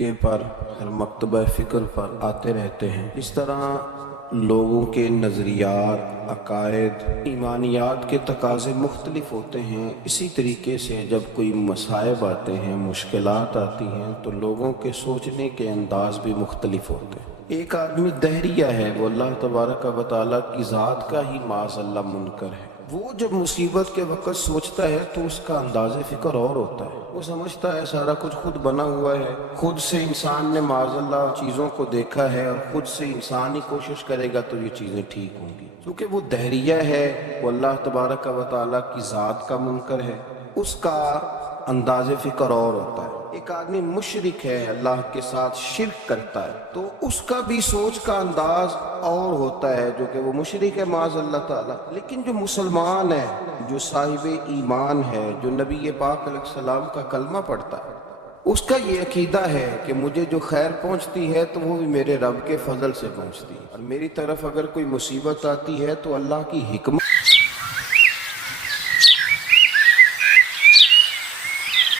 موقع پر، ہر مکتبہ فکر پر آتے رہتے ہیں۔ اس طرح لوگوں کے نظریات، عقائد، ایمانیات کے تقاضے مختلف ہوتے ہیں۔ اسی طریقے سے جب کوئی مصائب آتے ہیں، مشکلات آتی ہیں، تو لوگوں کے سوچنے کے انداز بھی مختلف ہوتے ہیں۔ ایک آدمی دہریہ ہے، وہ اللہ تبارک و تعالیٰ کی ذات کا ہی معاذ اللہ منکر ہے۔ وہ جب مصیبت کے وقت سوچتا ہے تو اس کا انداز فکر اور ہوتا ہے۔ وہ سمجھتا ہے سارا کچھ خود بنا ہوا ہے، خود سے انسان نے معاذ اللہ چیزوں کو دیکھا ہے، اور خود سے انسان ہی کوشش کرے گا تو یہ چیزیں ٹھیک ہوں گی۔ کیونکہ وہ دہریہ ہے، وہ اللہ تبارک و تعالیٰ کی ذات کا منکر ہے، اس کا انداز فکر اور ہوتا ہے۔ ایک آدمی مشرک ہے، اللہ کے ساتھ شرک کرتا ہے، تو اس کا بھی سوچ کا انداز اور ہوتا ہے، جو کہ وہ مشرک ہے معاذ اللہ تعالیٰ۔ لیکن جو مسلمان ہے، جو صاحب ایمان ہے، جو نبی پاک علیہ السلام کا کلمہ پڑھتا ہے، اس کا یہ عقیدہ ہے کہ مجھے جو خیر پہنچتی ہے تو وہ بھی میرے رب کے فضل سے پہنچتی ہے، اور میری طرف اگر کوئی مصیبت آتی ہے تو اللہ کی حکمت